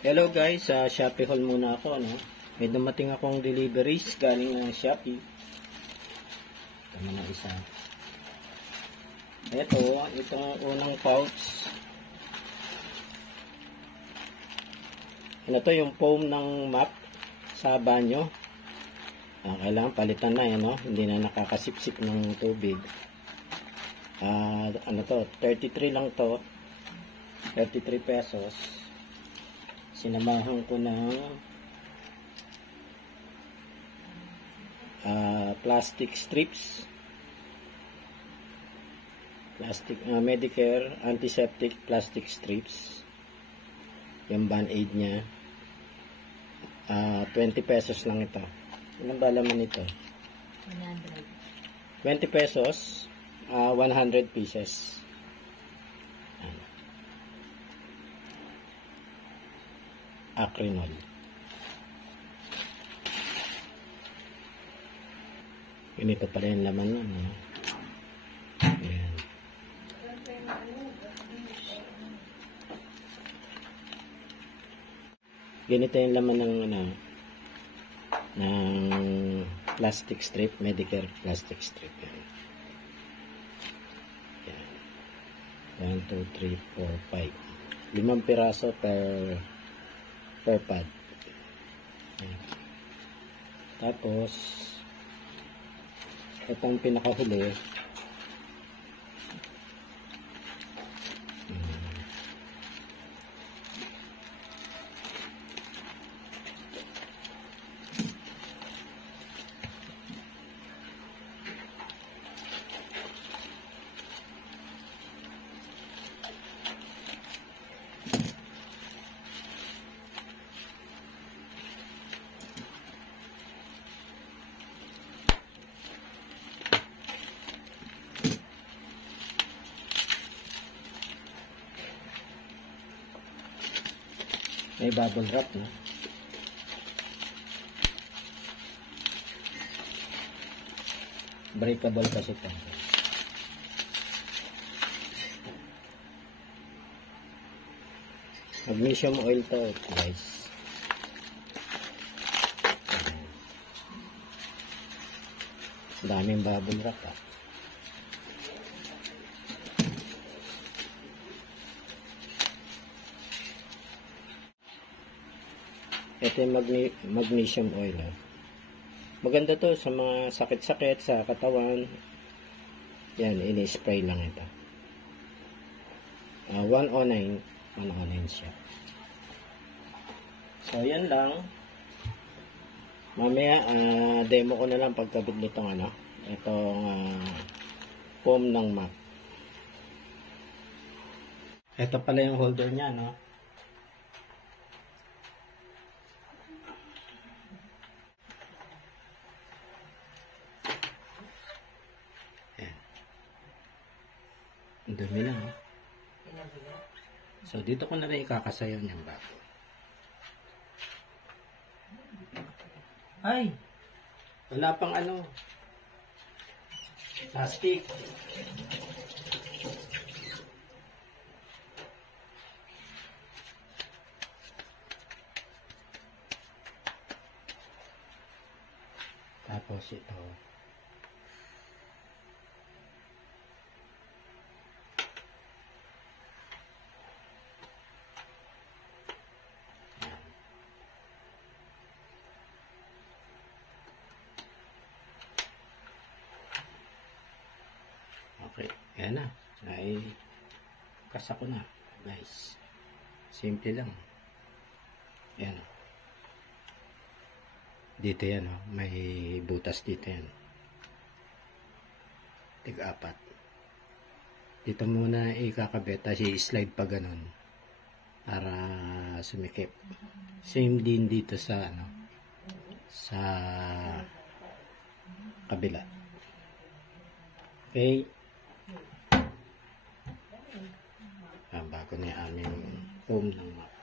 Hello guys, sa Shopee haul muna ako, no? May dumating akong deliveries galing ng Shopee. Ito na isa. Itong unang pouch. Ano to, yung foam ng map sa banyo. Kailangan palitan na yan, no? Hindi na nakakasipsip ng tubig. Ano to, 33 lang to. 33 pesos. Sinamahan ko ng plastic strips. Medicare antiseptic plastic strips. Yung band-aid nya. 20 pesos lang ito. Ilan ba laman ito? 100. 20 pesos, 100 pieces. Acrynol. Ganito pala yung laman nun. Ayan. Ganito yung laman ng plastic strip, Medicare plastic strip. Ayan. 1, 2, 3, 4, 5. 5 piraso per pad. Ayan. Tapos itong pinakahuli, may bubble wrap, no? Breakable kasi ito. Magnesium oil to, guys. Daming bubble wrap, ha? Ito yung magnesium oil. Maganda to sa mga sakit-sakit sa katawan. Yan, ini-spray lang ito. 109 siya. So, yan lang. Mamaya, demo ko na lang pagkabit nitong itong foam ng map. Ito pala yung holder niya, no? Ang dumi lang, oh. So, dito ko na rin ikakasayaw niyang bago. Ay! Wala pang plastic. Tapos ito. Okay, yan na. Ay, kasa ko na, guys. Simple lang. Yan. Dito yan, oh. May butas dito yan. Tig-apat. Dito muna ikakabit, kasi slide pa ganun. Para sumikip. Same din dito sa, sa kabila. Okay. Bago na yung aming foam ng map.